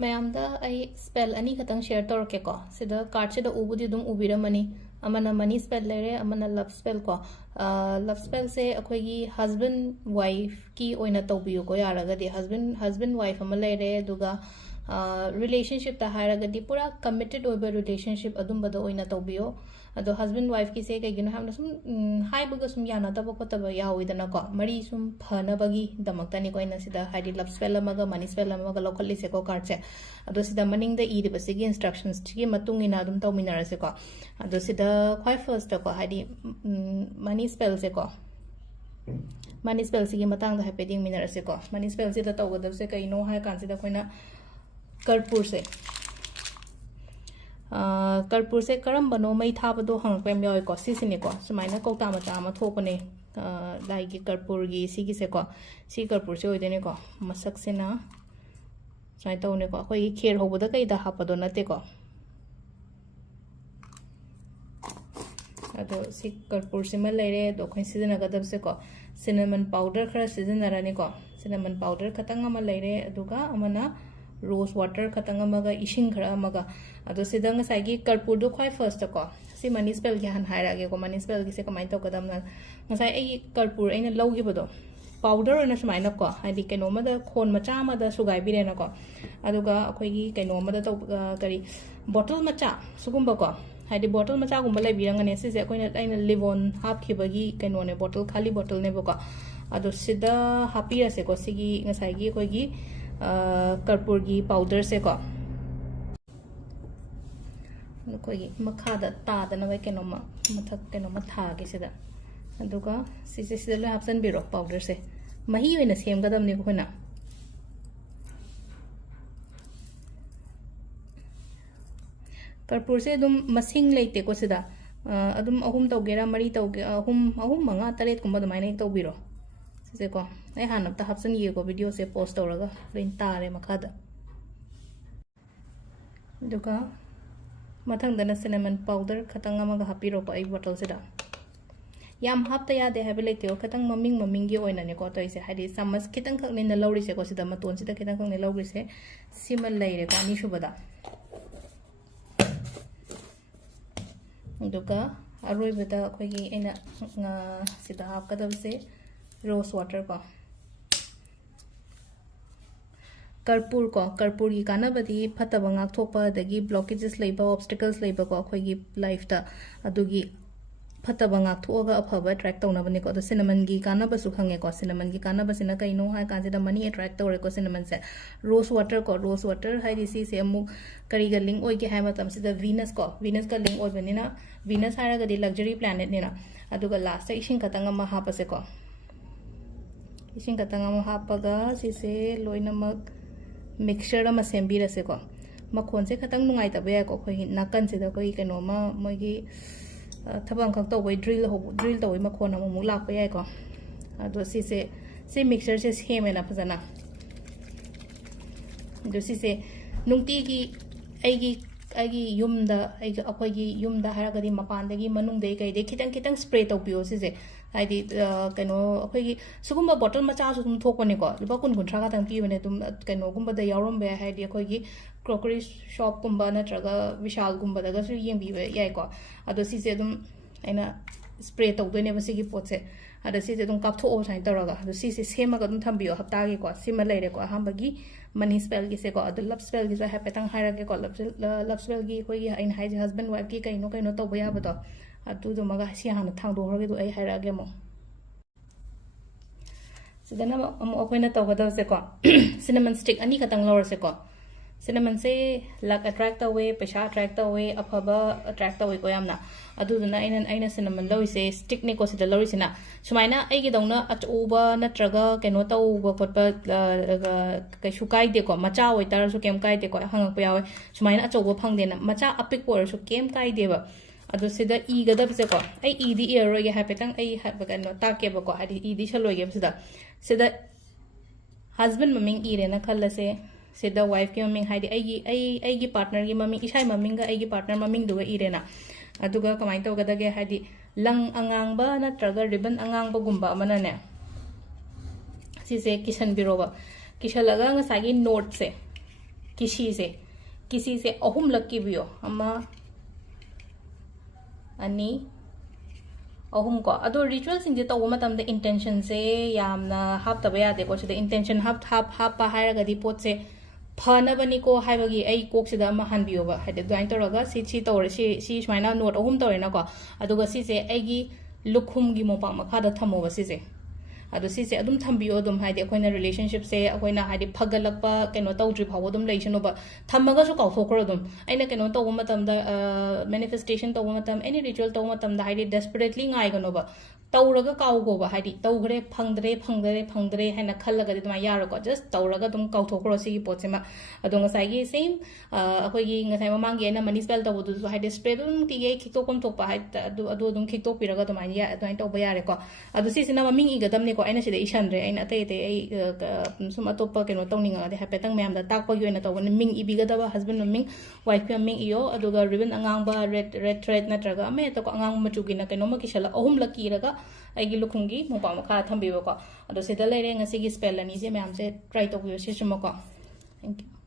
ꯃꯌꯥꯝꯗ ꯑꯩ ꯁ꯭ꯄꯦꯜ ꯑꯅꯤ ꯈꯛꯇꯪ ꯁꯦꯌꯔ ꯇꯧꯔꯛꯀꯦꯀꯣ ꯁꯤꯗ ꯀꯥꯔꯠꯁꯤꯗ ꯎꯕꯨꯗꯤ ꯑꯗꯨꯝ ꯎꯕꯤꯔꯝꯃꯅꯤ ꯑꯃꯅ ꯃꯅꯤ ꯁ꯭ꯄꯦꯜ ꯂꯩꯔꯦ ꯑꯃꯅ ꯂꯚ ꯁ꯭ꯄꯦꯜ ꯀꯣ ꯂꯚ ꯁ꯭ꯄꯦꯜꯁꯦ ꯑꯩꯈꯣꯏꯒꯤ ꯍꯁꯕꯦꯟ ꯋꯥꯏꯐꯀꯤ ꯑꯣꯏꯅ ꯇꯧꯕꯤꯌꯨꯀꯣ ꯌꯥꯔꯒꯗꯤ ꯍꯁꯕꯦꯟ ꯋꯥꯏꯐ ꯑꯃ ꯂꯩꯔꯦ ꯑꯗꯨꯒ ꯔꯤꯂꯦꯁꯟꯁꯤꯞꯇ ꯍꯥꯏꯔꯒꯗꯤ ꯄꯨꯔꯥ ꯀꯃꯤꯇꯦड ꯑꯣꯏꯕ ꯔꯤꯂꯦꯁꯟꯁꯤꯞ ꯑꯗꯨꯝꯕꯗ ꯑꯣꯏꯅ ꯇꯧꯕꯤꯌꯣ ꯑꯗꯣ ꯍꯁꯕꯦꯟ ꯋꯥꯏꯐꯀꯤꯁꯦ ꯀꯩꯒꯤꯅꯣ ꯍꯥꯏꯕꯗ ꯁꯨꯝ ꯍꯥꯏꯕꯒ ꯁꯨꯝ ꯌꯥꯅꯗꯕ ꯈꯣꯠꯇꯕ ꯌꯥꯎꯋꯤꯗꯅꯀꯣ ꯃꯔꯤ ꯁꯨꯝ ꯐꯅꯕꯒꯤꯗꯃꯛꯇꯅꯤꯀꯣ ꯑꯩꯅ ꯁꯤꯗ ꯍꯥꯏꯗꯤ ꯂꯚ ꯁ꯭ꯄꯦꯜ ꯑꯃꯒ ꯃꯅꯤ ꯁ꯭ꯄꯦꯜ ꯑꯃꯒ ꯂꯧꯈꯠꯂꯤꯁꯦꯀꯣ ꯀꯥꯔꯠꯁꯦ ꯑꯗꯣ ꯁꯤꯗ ꯃꯅꯤꯡꯗ ꯏꯔꯤꯕꯁꯤꯒꯤ ꯏꯟꯁꯇ꯭ꯔꯛꯁꯟꯁꯤꯒꯤ ꯃꯇꯨꯡ ꯏꯟꯅ ꯑꯗꯨꯝ ꯇꯧꯃꯤꯟꯅꯔꯁꯦꯀꯣ ꯑꯗꯣ ꯁꯤꯗ ꯈ꯭ꯋꯥꯏ ꯐꯥꯔꯁꯇꯀꯣ ꯍꯥꯏꯗꯤ ꯃꯅꯤ ꯁ꯭ꯄꯦꯜꯁꯦꯀꯣ ꯃꯅꯤ ꯁ꯭ꯄꯦꯜꯁꯤꯒꯤ ꯃꯇꯥꯡꯗ ꯍꯥꯏꯐꯦꯠ ꯌꯦꯡꯃꯤꯟꯅꯔꯁꯦꯀꯣ ꯃꯅꯤ ꯁ꯭ꯄꯦꯜꯁꯤꯗ ꯇꯧꯒꯗꯕꯁꯦ ꯀꯩꯅꯣ ꯍꯥꯏ ꯀꯥꯟꯁꯤꯗ ꯑꯩꯈꯣꯏꯅ ꯀꯔꯄꯨꯔꯁꯦ ꯀꯔꯄꯨꯔꯁꯦ ꯀꯔꯝꯕꯅꯣ ꯃꯩ ꯊꯥꯕꯗꯣ ꯍꯪꯉꯛꯄ ꯌꯥꯝ ꯌꯥꯎꯋꯦꯀꯣ ꯁꯤꯁꯤꯅꯦꯀꯣ ꯁꯨꯃꯥꯏꯅ ꯀꯧꯇꯥ ꯃꯆꯥ ꯑꯃ ꯊꯣꯛꯄꯅꯦ ꯂꯥꯏꯒꯤ ꯀꯔꯄꯨꯔꯒꯤ ꯁꯤꯒꯤꯁꯦꯀꯣ ꯁꯤ ꯀꯔꯄꯨꯔꯁꯦ ꯑꯣꯏꯗꯣꯏꯅꯦꯀꯣ ꯃꯁꯛꯁꯤꯅ ꯁꯨꯃꯥꯏꯅ ꯇꯧꯅꯦꯀꯣ ꯑꯩꯈꯣꯏꯒꯤ ꯈꯦꯔ ꯍꯧꯕꯗ ꯀꯩꯗ ꯍꯥꯞꯄꯗꯣ ꯅꯠꯇꯦꯀꯣ ꯑꯗꯣ ꯁꯤ ꯀꯔꯄꯨꯔꯁꯤꯃ ꯂꯩꯔꯦ ꯑꯗꯣ ꯑꯩꯈꯣꯏꯅ ꯁꯤꯖꯤꯟꯅꯒꯗꯕꯁꯦꯀꯣ ꯁꯤꯅꯃꯟ ꯄꯥꯎꯗꯔ ꯈꯔ ꯁꯤꯖꯤꯟꯅꯔꯅꯤꯀꯣ ꯁꯤꯅꯃꯟ ꯄꯥꯎꯗꯔ ꯈꯇꯪ ꯑꯃ ꯂꯩꯔꯦ ꯑꯗꯨꯒ ꯑꯃꯅ ꯔꯣꯁ ꯋꯥꯇꯔ ꯈꯇꯪ ꯑꯃꯒ ꯏꯁꯤꯡ ꯈꯔ ꯑꯃꯒ ꯑꯗꯣ ꯁꯤꯗ ꯉꯁꯥꯏꯒꯤ ꯀꯔꯄꯨꯔꯗꯣ ꯈ꯭ꯋꯥꯏ ꯐꯥꯔꯁꯇꯀꯣ ꯁꯤ ꯃꯅꯤ ꯁ꯭ꯄꯦꯜꯒꯤ ꯍꯥꯟꯅ ꯍꯥꯏꯔꯛꯑꯒꯦꯀꯣ ꯃꯅꯤ ꯁ꯭ꯄꯦꯜꯒꯤꯁꯦ ꯀꯃꯥꯏꯅ ꯇꯧꯒꯗꯕꯅ ꯉꯁꯥꯏ ꯑꯩꯒꯤ ꯀꯔꯄꯨꯔ ꯑꯩꯅ ꯂꯧꯈꯤꯕꯗꯣ ꯄꯥꯎꯗꯔ ꯑꯣꯏꯅ ꯁꯨꯃꯥꯏꯅꯀꯣ ꯍꯥꯏꯗꯤ ꯀꯩꯅꯣꯃꯗ ꯈꯣꯟ ꯃꯆꯥ ꯑꯃꯗ ꯁꯨꯒꯥꯏꯕꯤꯔꯦꯅꯀꯣ ꯑꯗꯨꯒ ꯑꯩꯈꯣꯏꯒꯤ ꯀꯩꯅꯣ ꯑꯃꯗ ꯀꯔꯤ ꯕꯣꯇꯜ ꯃꯆꯥ ꯁꯤꯒꯨꯝꯕꯀꯣ ꯍꯥꯏꯗꯤ ꯕꯣꯇꯜ ꯃꯆꯥꯒꯨꯝꯕ ꯂꯩꯕꯤꯔꯝꯒꯅꯤ ꯁꯤꯁꯦ ꯑꯩꯅ ꯂꯤꯕꯣꯟ ꯍꯥꯞꯈꯤꯕꯒꯤ ꯀꯩꯅꯣꯅꯦ ꯕꯣꯇꯜ ꯈꯥꯂꯤ ꯕꯣꯇꯜꯅꯦꯕꯀꯣ ꯑꯗꯣ ꯁꯤꯗ ꯍꯥꯞꯄꯤꯔꯁꯦꯀꯣ ꯁꯤꯒꯤ ꯉꯁꯥꯏꯒꯤ ꯑꯩꯈꯣꯏꯒꯤ ꯀꯔꯄꯨꯔꯒꯤ ꯄꯥꯎꯗꯔꯁꯦꯀꯣ ꯑꯩꯈꯣꯏꯒꯤ ꯃꯈꯥꯗ ꯇꯥꯗꯅꯕ ꯀꯩꯅꯣꯝꯃ ꯃꯊꯛ ꯀꯩꯅꯣꯝꯃ ꯊꯥꯒꯦ ꯁꯤꯗ ꯑꯗꯨꯒ ꯁꯤꯁꯦ ꯁꯤꯗ ꯂꯣꯏ ꯍꯥꯞꯆꯤꯟꯕꯤꯔꯣ ꯄꯥꯎꯗꯔꯁꯦ ꯃꯍꯤ ꯑꯣꯏꯅ ꯁꯦꯝꯒꯗꯕꯅꯦꯕ ꯑꯩꯈꯣꯏꯅ ꯀꯔꯄꯨꯔꯁꯦ ꯑꯗꯨꯝ ꯃꯁꯤꯡ ꯂꯩꯇꯦꯀꯣ ꯁꯤꯗ ꯑꯗꯨꯝ ꯑꯍꯨꯝ ꯇꯧꯒꯦꯔꯥ ꯃꯔꯤ ꯇꯧꯒꯦ ꯑꯍꯨꯝ ꯃꯉꯥ ꯇꯔꯦꯠꯀꯨꯝꯕ ꯑꯗꯨꯃꯥꯏꯅ ꯍꯦꯛ ꯇꯧꯕꯤꯔꯣ ꯁꯤꯁꯦꯀꯣ ꯑꯩ ꯍꯥꯟꯅ ꯑꯝꯇ ꯍꯥꯞꯆꯤꯟꯒꯦꯀꯣ ꯚꯤꯗꯤꯑꯣꯁꯦ ꯄꯣꯁ ꯇꯧꯔꯒ ꯂꯣꯏ ꯇꯥꯔꯦ ꯃꯈꯥꯗ ꯑꯗꯨꯒ ꯃꯊꯪꯗꯅ ꯁꯤꯅꯃꯟ ꯄꯥꯎꯗꯔ ꯈꯇꯪ ꯑꯃꯒ ꯍꯥꯞꯄꯤꯔꯣꯀꯣ ꯑꯩ ꯕꯣꯇꯜꯁꯤꯗ ꯌꯥꯝ ꯍꯥꯞꯇ ꯌꯥꯗꯦ ꯍꯥꯏꯕ ꯂꯩꯇꯦꯀꯣ ꯈꯤꯇꯪ ꯃꯃꯤꯡꯒꯤ ꯑꯣꯏꯅꯅꯦꯀꯣ ꯇꯧꯔꯤꯁꯦ ꯍꯥꯏꯗꯤ ꯆꯥꯃꯁ ꯈꯤꯇꯪꯈꯛꯅꯤꯅ ꯂꯧꯔꯤꯁꯦꯀꯣ ꯁꯤꯗ ꯃꯇꯣꯟꯁꯤꯗ ꯈꯤꯇꯪꯈꯛꯅꯤ ꯂꯧꯔꯤꯁꯦ ꯁꯤꯃ ꯂꯩꯔꯦꯀꯣ ꯑꯅꯤꯁꯨꯕꯗ ꯑꯗꯨꯒ ꯑꯔꯣꯏꯕꯗ ꯑꯩꯈꯣꯏꯒꯤ ꯑꯩꯅ ꯁꯤꯗ ꯍꯥꯞꯀꯗꯕꯁꯦ ꯔꯣꯁ ꯋꯥꯇꯔ ꯀꯣ ꯀꯔꯄꯨꯔꯒꯤ ꯀꯥꯟꯅꯕꯗꯤ ꯐꯠꯇꯕ ꯉꯥꯛꯊꯣꯛꯄ ꯑꯗꯒꯤ ꯕ꯭ꯂꯣꯀꯦꯖꯦꯁ ꯂꯩꯕ ꯑꯣꯕꯁꯇꯤꯀꯜꯁ ꯂꯩꯕꯀꯣ ꯑꯩꯈꯣꯏꯒꯤ ꯂꯥꯏꯐꯇ ꯑꯗꯨꯒꯤ ꯐꯠꯇꯕ ꯉꯥꯛꯊꯣꯛꯑꯒ ꯑꯐꯕ ꯑꯦꯇ꯭ꯔꯦꯛ ꯇꯧꯅꯕꯅꯦꯀꯣ ꯑꯗꯣ ꯁꯤꯅꯃꯟꯒꯤ ꯀꯥꯟꯅꯕꯁꯨ ꯈꯪꯉꯦꯀꯣ ꯁꯤꯅꯃꯟꯒꯤ ꯀꯥꯟꯅꯕꯁꯤꯅ ꯀꯩꯅꯣ ꯍꯥꯏ ꯀꯥꯟꯁꯤꯗ ꯃꯅꯤ ꯑꯦꯇ꯭ꯔꯦꯛ ꯇꯧꯔꯦꯀꯣ ꯁꯤꯅꯃꯟꯁꯦ ꯔꯣꯁ ꯋꯥꯇꯔ ꯔꯣꯁ ꯋꯥꯇꯔ ꯍꯥꯏꯗꯤ ꯁꯤꯁꯦ ꯑꯃꯨꯛ ꯀꯔꯤꯒ ꯂꯤꯡ ꯑꯣꯏꯒꯦ ꯍꯥꯏꯕ ꯃꯇꯝꯁꯤꯗ ꯚꯤꯅꯁꯀ ꯂꯤꯡ ꯑꯣꯏꯕꯅꯤꯅ ꯚꯤꯅꯁ ꯍꯥꯏꯔꯒꯗꯤ ꯂꯛꯖꯔꯤ ꯄ꯭ꯂꯥꯅꯦꯠꯅꯤꯅ ꯑꯗꯨꯒ ꯂꯥꯁꯇ ꯏꯁꯤꯡ ꯈꯇꯪ ꯑꯃ ꯍꯥꯞꯄꯁꯦꯀꯣ ꯏꯁꯤꯡ ꯈꯇꯪ ꯑꯃ ꯍꯥꯞꯄꯒ ꯁꯤꯁꯦ ꯂꯣꯏꯅꯃꯛ ꯃꯤꯛꯁꯆꯔ ꯑꯃ ꯁꯦꯝꯕꯤꯔꯁꯦꯀꯣ ꯃꯈꯣꯟꯁꯦ ꯈꯇꯪ ꯅꯨꯡꯉꯥꯏꯇꯕ ꯌꯥꯏꯀꯣ ꯑꯩꯈꯣꯏꯒꯤ ꯅꯥꯀꯟꯁꯤꯗ ꯑꯩꯈꯣꯏꯒꯤ ꯀꯩꯅꯣꯃ ꯃꯣꯏꯒꯤ ꯊꯕꯛ ꯑꯃꯈꯛ ꯇꯧꯕꯩ ꯗ꯭ꯔꯤꯜ ꯇꯧꯕꯩ ꯃꯈꯣꯟ ꯑꯃꯨꯛ ꯂꯥꯛꯄ ꯌꯥꯏꯀꯣ ꯑꯗꯣ ꯁꯤ ꯃꯤꯛꯁꯆꯔꯁꯦ ꯁꯦꯝꯃꯦꯅ ꯐꯖꯅ ꯑꯗꯣ ꯁꯤꯁꯦ ꯅꯨꯡꯇꯤꯒꯤ ꯑꯩꯒꯤ ꯌꯨꯝꯗ ꯑꯩꯈꯣꯏꯒꯤ ꯌꯨꯝꯗ ꯍꯥꯏꯔꯒꯗꯤ ꯃꯄꯥꯟꯗꯒꯤ ꯃꯅꯨꯡꯗꯒꯤ ꯀꯩꯗꯒꯤ ꯈꯤꯇꯪ ꯁ꯭ꯄ꯭ꯔꯦ ꯇꯧꯕꯤꯌꯣ ꯁꯤꯁꯦ ꯍꯥꯏꯗꯤ ꯀꯩꯅꯣ ꯑꯩꯈꯣꯏꯒꯤ ꯁꯤꯒꯨꯝꯕ ꯕꯣꯇꯜ ꯃꯆꯥꯁꯨ ꯑꯗꯨꯝ ꯊꯣꯛꯄꯅꯦꯀꯣ ꯂꯨꯄꯥ 10-30 ꯈꯇꯪ ꯄꯤꯕꯅꯦ ꯑꯗꯨꯝ ꯀꯩꯅꯣꯒꯨꯝꯕꯗ ꯌꯥꯎꯔꯝꯕ ꯌꯥꯏ ꯍꯥꯏꯗꯤ ꯑꯩꯈꯣꯏꯒꯤ ꯀ꯭ꯔꯣꯀꯔꯤ ꯁꯣꯞꯀꯨꯝꯕ ꯅꯠꯇ꯭ꯔꯒ ꯕꯤꯁꯥꯜꯒꯨꯝꯕꯗꯒꯁꯨ ꯌꯦꯡꯕꯤꯕ ꯌꯥꯏꯀꯣ ꯑꯗꯣ ꯁꯤꯁꯦ ꯑꯗꯨꯝ ꯑꯩꯅ ꯁ꯭ꯄ꯭ꯔꯦ ꯇꯧꯗꯣꯏꯅꯦꯕ ꯁꯤꯒꯤ ꯄꯣꯠꯁꯦ ꯑꯗ ꯁꯤꯁꯦ ꯑꯗꯨꯝ ꯀꯥꯞꯊꯣꯛꯑꯣ ꯁꯨꯃꯥꯏꯅ ꯇꯧꯔꯒ ꯑꯗꯣ ꯁꯤꯁꯦ ꯁꯦꯝꯃꯒ ꯑꯗꯨꯝ ꯊꯝꯕꯤꯌꯣ ꯍꯞꯇꯥꯒꯤꯀꯣ ꯁꯤꯃ ꯂꯩꯔꯦꯀꯣ ꯑꯍꯥꯟꯕꯒꯤ ꯃꯅꯤ ꯁ꯭ꯄꯦꯜꯒꯤꯁꯦꯀꯣ ꯑꯗꯣ ꯂꯞ ꯁ꯭ꯄꯦꯜꯒꯤꯁꯨ ꯍꯥꯏꯐꯦꯠꯇꯪ ꯍꯥꯏꯔꯒꯦꯀꯣ ꯂꯞ ꯁ꯭ꯄꯦꯜꯒꯤ ꯑꯩꯈꯣꯏꯒꯤ ꯑꯩꯅ ꯍꯥꯏꯁꯦ ꯍꯁꯕꯦꯟ ꯋꯥꯏꯐꯀꯤ ꯀꯩꯅꯣ ꯇꯧꯕ ꯌꯥꯕꯗꯣ ꯑꯗꯨꯗꯨꯃꯒ ꯁꯤ ꯍꯥꯟꯅ ꯊꯥꯡꯗꯣꯛꯈ꯭ꯔꯒꯦꯗꯣ ꯑꯩ ꯍꯥꯏꯔꯛꯑꯒꯦ ꯑꯃꯨꯛ ꯁꯤꯗꯅ ꯑꯃꯨꯛ ꯑꯩꯈꯣꯏꯅ ꯇꯧꯒꯗꯕꯁꯦꯀꯣ ꯁꯤꯅꯃꯟ ꯁ꯭ꯇꯤꯛ ꯑꯅꯤ ꯈꯛꯇꯪ ꯂꯧꯔꯁꯦꯀꯣ ꯁꯤꯅꯃꯟꯁꯦ ꯂꯛ ꯑꯦꯇ꯭ꯔꯦꯛ ꯇꯧꯋꯦ ꯄꯩꯁꯥ ꯑꯦꯇ꯭ꯔꯦꯛ ꯇꯧꯋꯦ ꯑꯐꯕ ꯑꯦꯇ꯭ꯔꯦꯛ ꯇꯧꯋꯦꯀꯣ ꯌꯥꯝꯅ ꯑꯗꯨꯗꯨꯅ ꯑꯩꯅ ꯁꯤꯅꯃꯟ ꯂꯧꯔꯤꯁꯦ ꯁ꯭ꯇꯤꯛꯅꯦꯀꯣ ꯁꯤꯗ ꯂꯧꯔꯤꯁꯤꯅ ꯁꯨꯃꯥꯏꯅ ꯑꯩꯒꯤꯗꯧꯅ ꯑꯆꯧꯕ ꯅꯠꯇ꯭ꯔꯒ ꯀꯩꯅꯣ ꯇꯧꯕ ꯈꯣꯠꯄ ꯀꯩꯁꯨ ꯀꯥꯏꯗꯦꯀꯣ ꯃꯆꯥ ꯑꯣꯏꯇꯥꯔꯁꯨ ꯀꯩꯝ ꯀꯥꯏꯗꯦꯀꯣ ꯍꯪꯉꯛꯄ ꯌꯥꯎꯋꯦ ꯁꯨꯃꯥꯏꯅ ꯑꯆꯧꯕ ꯐꯪꯗꯦꯅ ꯃꯆꯥ ꯑꯄꯤꯛꯄ ꯑꯣꯏꯔꯁꯨ ꯀꯩꯝ ꯀꯥꯏꯗꯦꯕ ꯑꯗꯣ ꯁꯤꯗ ꯏꯒꯗꯕꯁꯦꯀꯣ ꯑꯩ ꯏꯗꯤ ꯏꯔꯔꯣꯏꯒꯦ ꯍꯥꯏꯐꯦꯠꯇꯪ ꯑꯩ ꯀꯩꯅꯣ ꯇꯥꯛꯀꯦꯕꯀꯣ ꯍꯥꯏꯗꯤ ꯏꯗꯤ ꯁꯜꯂꯣꯏꯒꯦꯕ ꯁꯤꯗ ꯍꯁꯕꯦꯟ ꯃꯃꯤꯡ ꯏꯔꯦꯅ ꯈꯜꯂꯁꯦ ꯁꯤꯗ ꯋꯥꯏꯐꯀꯤ ꯃꯃꯤꯡ ꯍꯥꯏꯗꯤ ꯑꯩꯒꯤ ꯄꯥꯔꯠꯅꯔꯒꯤ ꯃꯃꯤꯡ ꯏꯁꯥꯒꯤ ꯃꯃꯤꯡꯒ ꯑꯩꯒꯤ ꯄꯥꯔꯠꯅꯔ ꯃꯃꯤꯡꯗꯨꯒ ꯏꯔꯦꯅ ꯑꯗꯨꯒ ꯀꯃꯥꯏꯅ ꯇꯧꯒꯗꯒꯦ ꯍꯥꯏꯗꯤ ꯂꯪ ꯑꯉꯥꯡꯕ ꯅꯠꯇ꯭ꯔꯒ ꯔꯤꯕꯟ ꯑꯉꯥꯡꯕꯒꯨꯝꯕ ꯑꯃꯅꯅꯦ ꯁꯤꯁꯦ ꯀꯤꯁꯟꯕꯤꯔꯣꯕ ꯀꯤꯁꯜꯂꯒ ꯉꯁꯥꯏꯒꯤ ꯅꯣꯠꯁꯦ किसी से अहुम लक की बियो अमा अनि अहुम को अदो रिचुअल सिंग जे तव मतम द इंटेंशन से यामना हाप तब यादे को सिदा इंटेंशन हाप हायरगदी पोत से फनबनी को हाइबगी आई कोक सिदा अमा हानबियोबा हाइदे दुआइन तोरगा सी तौर सी सुमाइना नोट अहुम तौरेना को अदुगा सिसे आइगी लुखुमगी मोपा मखादा थमोबा सिसे अदो सिसे अदुम थम्बियो अदुम हाइदे अखोइना रिलेशनशिप से अखोइना हाइदे फगलकपा केनो तौद्रि फाव अदुम लेइसनोबा थम्मगसु काउथोखरो अदुम आइना केनो तौब मतमदा मैनिफेस्टेशन तौब मतम एनी रिचुअल तौब मतमदा हाइदे डेस्परेटली गाइगनोबा तौरगा काउगोबा हाइदे तौगरे फंगदरे हाइना खल्लगदि दुमा यारको जस्ट तौरगा दुम काउथोखरो सिगी पोचेमा अदो ngसाइगी सेम अखोइगी ngसाइ ममांगी एना मनी स्पेल तौबदु हाइदे स्प्रे दुम किगे खिक्तोकम थोकपा हाइद अदो दुम खिक्तोक पिरगा दुमाइन या दुमाइन तौबा यारेको अदो सिसिना ममिंग इगदमनेको आइना सिदा इशनरे आइना अतै आई सुम अतोप्पा केनो तौनिंगादे हापेतंग मैमदा ताकपगी ओइना तौबन मिंग इबिगदबा हस्बैंड मिंग वाइफ की मिंग इयो अदुगा रिबन अंगांगबा रेड थ्रेड नत्रगा अमे तको अंगांग मचुगिना केनो मकिसला अहुम लकीरगा आइगी लुखुंगी मोपा मखा थम्बिबको अदो सिदा लेरे ngasi gi spell ani je ma'am से ट्राई तौबियो सिसमको थैंक यू